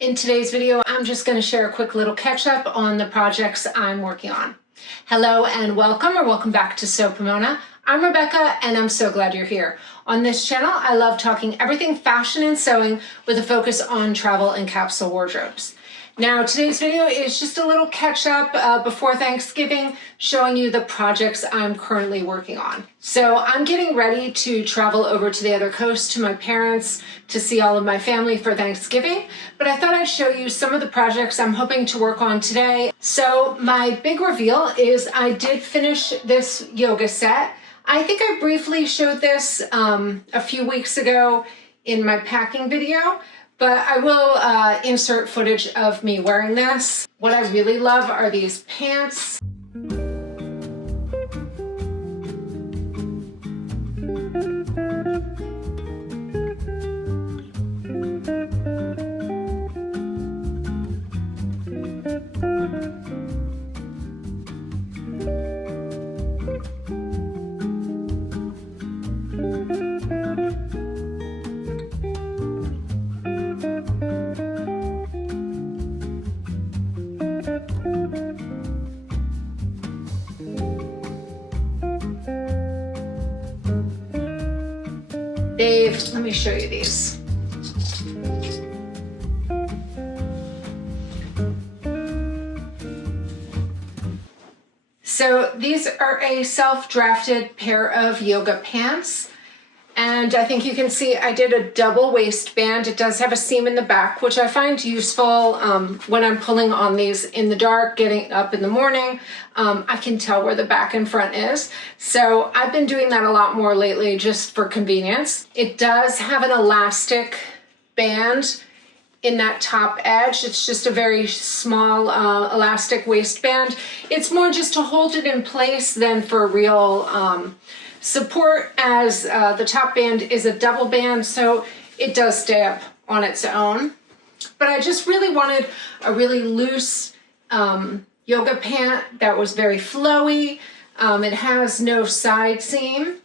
In today's video, I'm just going to share a quick little catch up on the projects I'm working on. Hello and welcome back to Sew Pomona. I'm Rebecca and I'm so glad you're here. On this channel, I love talking everything fashion and sewing with a focus on travel and capsule wardrobes. Now, today's video is just a little catch up before Thanksgiving, showing you the projects I'm currently working on. So I'm getting ready to travel over to the other coast to my parents to see all of my family for Thanksgiving, but I thought I'd show you some of the projects I'm hoping to work on today. So my big reveal is I did finish this yoga set. I think I briefly showed this a few weeks ago in my packing video, but I will insert footage of me wearing this. What I really love are these pants. Let me show you these. So these are a self-drafted pair of yoga pants. And I think you can see I did a double waistband. It does have a seam in the back, which I find useful when I'm pulling on these in the dark, getting up in the morning. I can tell where the back and front is. So I've been doing that a lot more lately just for convenience. It does have an elastic band in that top edge. It's just a very small elastic waistband. It's more just to hold it in place than for real support, as the top band is a double band, so it does stay up on its own. But I just really wanted a really loose yoga pant that was very flowy. It has no side seam.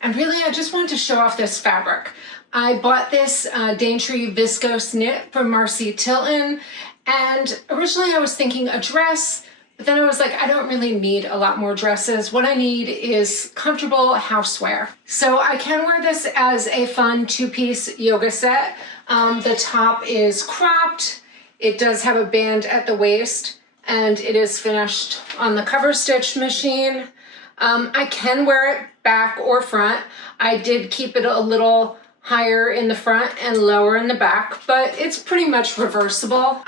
And really, I just wanted to show off this fabric. I bought this Daintree Viscose knit from Marcy Tilton. And originally I was thinking a dress, but then I was like, I don't really need a lot more dresses. What I need is comfortable housewear. So I can wear this as a fun two-piece yoga set. The top is cropped. It does have a band at the waist, and it is finished on the cover stitch machine. I can wear it back or front. I did keep it a little higher in the front and lower in the back, but it's pretty much reversible.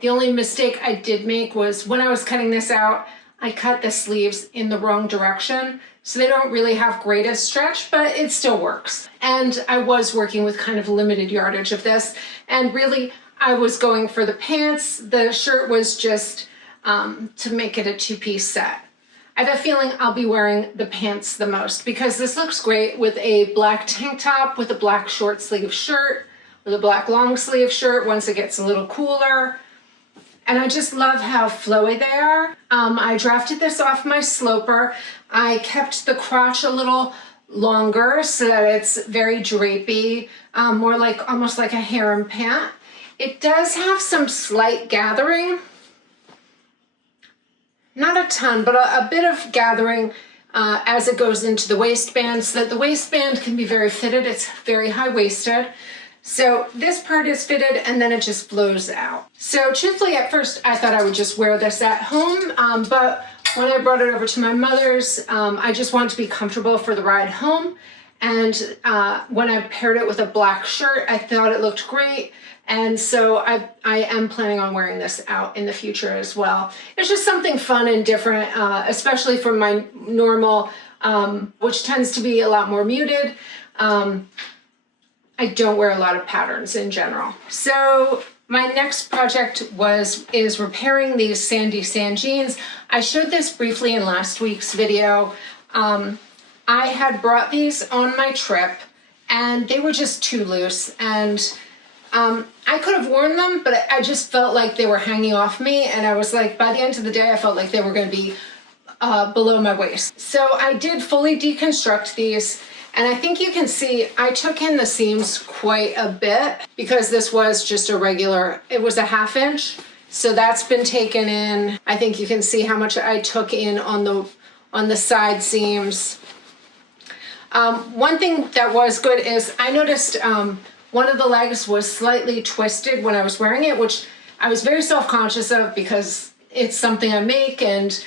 The only mistake I did make was when I was cutting this out, I cut the sleeves in the wrong direction. So they don't really have greatest stretch, but it still works. And I was working with kind of limited yardage of this. And really, I was going for the pants. The shirt was just to make it a two-piece set. I have a feeling I'll be wearing the pants the most because this looks great with a black tank top, with a black short sleeve shirt, with a black long sleeve shirt once it gets a little cooler. And I just love how flowy they are. I drafted this off my sloper. I kept the crotch a little longer so that it's very drapey, more like almost like a harem pant. It does have some slight gathering. Not a ton, but a bit of gathering as it goes into the waistband, so that the waistband can be very fitted. It's very high-waisted. So this part is fitted and then it just flows out. So truthfully, at first I thought I would just wear this at home, but when I brought it over to my mother's, I just wanted to be comfortable for the ride home. And when I paired it with a black shirt, I thought it looked great. And so I am planning on wearing this out in the future as well. It's just something fun and different, especially from my normal, which tends to be a lot more muted. I don't wear a lot of patterns in general. So my next project is repairing these sandy sand jeans. I showed this briefly in last week's video. I had brought these on my trip and they were just too loose, and I could have worn them, but I just felt like they were hanging off me, and I was like, by the end of the day, I felt like they were going to be below my waist. So I did fully deconstruct these And I think you can see I took in the seams quite a bit because this was just a regular, it was a 1/2 inch. So that's been taken in. I think you can see how much I took in on the side seams. One thing that was good is I noticed one of the legs was slightly twisted when I was wearing it, which I was very self-conscious of because it's something I make, and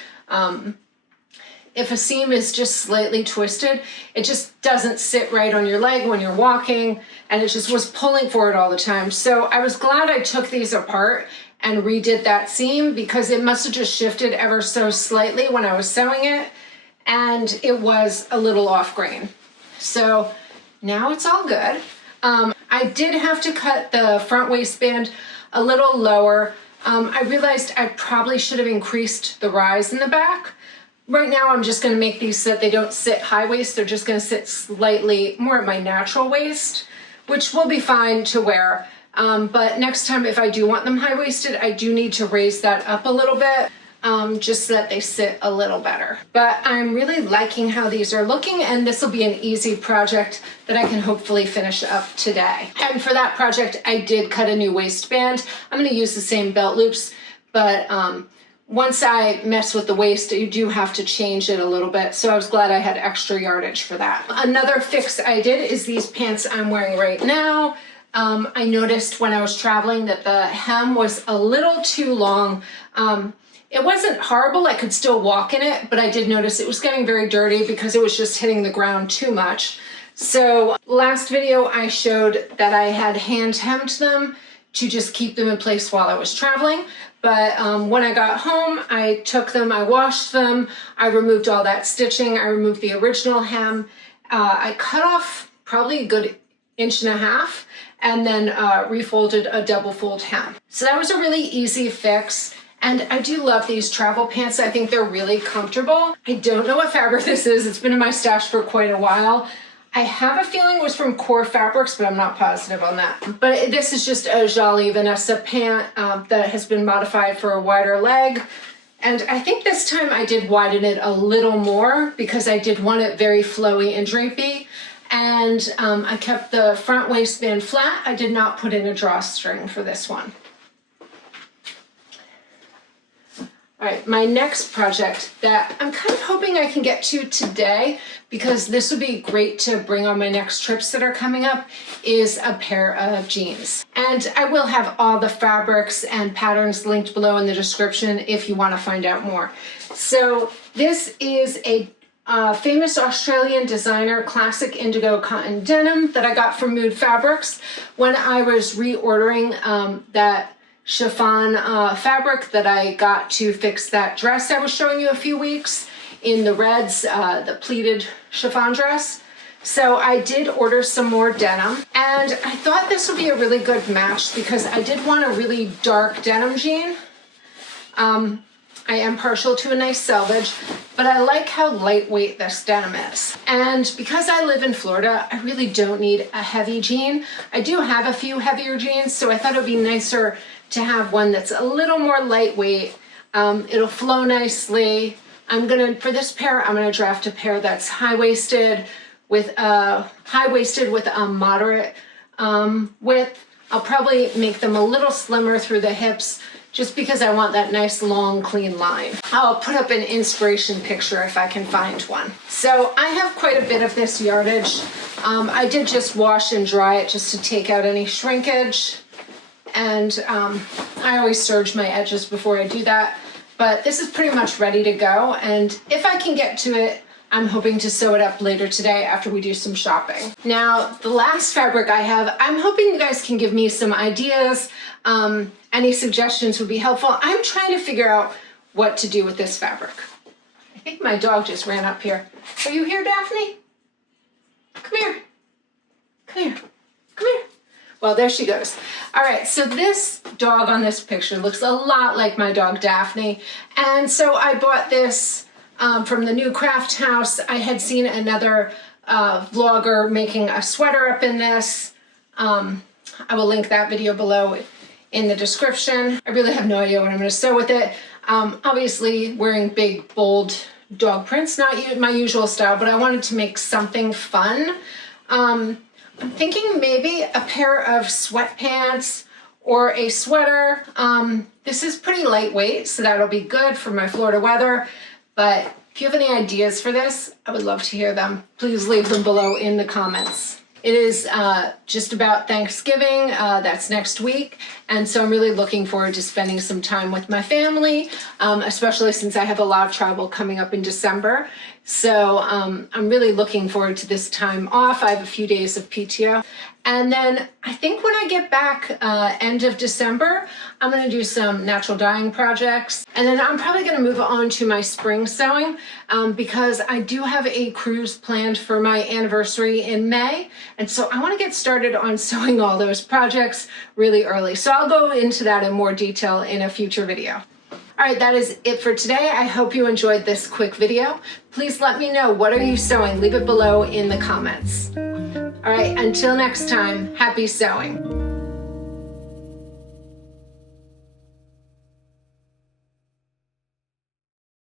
if a seam is just slightly twisted, it just doesn't sit right on your leg when you're walking, and it just was pulling forward all the time. So I was glad I took these apart and redid that seam because it must have just shifted ever so slightly when I was sewing it, and it was a little off grain. So now it's all good. I did have to cut the front waistband a little lower. I realized I probably should have increased the rise in the back. Right now I'm just going to make these so that they don't sit high waist. They're just going to sit slightly more at my natural waist, which will be fine to wear. But next time if I do want them high-waisted, I do need to raise that up a little bit, just so that they sit a little better. But I'm really liking how these are looking, and this will be an easy project that I can hopefully finish up today. And for that project, I did cut a new waistband. I'm going to use the same belt loops, but once I mess with the waist, you do have to change it a little bit. So I was glad I had extra yardage for that. Another fix I did is these pants I'm wearing right now. I noticed when I was traveling that the hem was a little too long. It wasn't horrible, I could still walk in it, but I did notice it was getting very dirty because it was just hitting the ground too much. So last video I showed that I had hand hemmed them to just keep them in place while I was traveling. But when I got home, I took them, I washed them, I removed all that stitching, I removed the original hem. I cut off probably a good 1.5 inches and then refolded a double fold hem. So that was a really easy fix. And I do love these travel pants. I think they're really comfortable. I don't know what fabric this is. It's been in my stash for quite a while. I have a feeling it was from Core Fabrics, but I'm not positive on that. But this is just a Jalie Vanessa pant that has been modified for a wider leg. And I think this time I did widen it a little more because I did want it very flowy and drapey. And I kept the front waistband flat. I did not put in a drawstring for this one. All right, my next project that I'm kind of hoping I can get to today, because this would be great to bring on my next trips that are coming up, is a pair of jeans. And I will have all the fabrics and patterns linked below in the description if you want to find out more. So this is a famous Australian designer classic indigo cotton denim that I got from Mood Fabrics when I was reordering that chiffon fabric that I got to fix that dress I was showing you a few weeks in the reds, the pleated chiffon dress. So I did order some more denim, and I thought this would be a really good match because I did want a really dark denim jean. I am partial to a nice selvage, but I like how lightweight this denim is. And because I live in Florida, I really don't need a heavy jean. I do have a few heavier jeans, so I thought it would be nicer to have one that's a little more lightweight. It'll flow nicely. For this pair, I'm gonna draft a pair that's high-waisted with a moderate width. I'll probably make them a little slimmer through the hips just because I want that nice long clean line. I'll put up an inspiration picture if I can find one. So I have quite a bit of this yardage. I did just wash and dry it just to take out any shrinkage. And I always serge my edges before I do that. But this is pretty much ready to go. And if I can get to it, I'm hoping to sew it up later today after we do some shopping. Now, the last fabric I have, I'm hoping you guys can give me some ideas. Any suggestions would be helpful. I'm trying to figure out what to do with this fabric. I think my dog just ran up here. Are you here, Daphne? Come here. Come here. Come here. Well, there she goes. All right, so this dog on this picture looks a lot like my dog Daphne. And so I bought this from the new craft house. I had seen another vlogger making a sweater up in this. I will link that video below in the description. I really have no idea what I'm gonna sew with it. Obviously wearing big, bold dog prints, not my usual style, but I wanted to make something fun. I'm thinking maybe a pair of sweatpants or a sweater. This is pretty lightweight, so that'll be good for my Florida weather. But if you have any ideas for this, I would love to hear them. Please leave them below in the comments. It is just about Thanksgiving, that's next week, and so I'm really looking forward to spending some time with my family, especially since I have a lot of travel coming up in December. So I'm really looking forward to this time off. I have a few days of PTO. And then I think when I get back end of December, I'm gonna do some natural dyeing projects. And then I'm probably gonna move on to my spring sewing because I do have a cruise planned for my anniversary in May. And so I wanna get started on sewing all those projects really early. So I'll go into that in more detail in a future video. All right, that is it for today. I hope you enjoyed this quick video. Please let me know, what are you sewing? Leave it below in the comments. All right, until next time, happy sewing.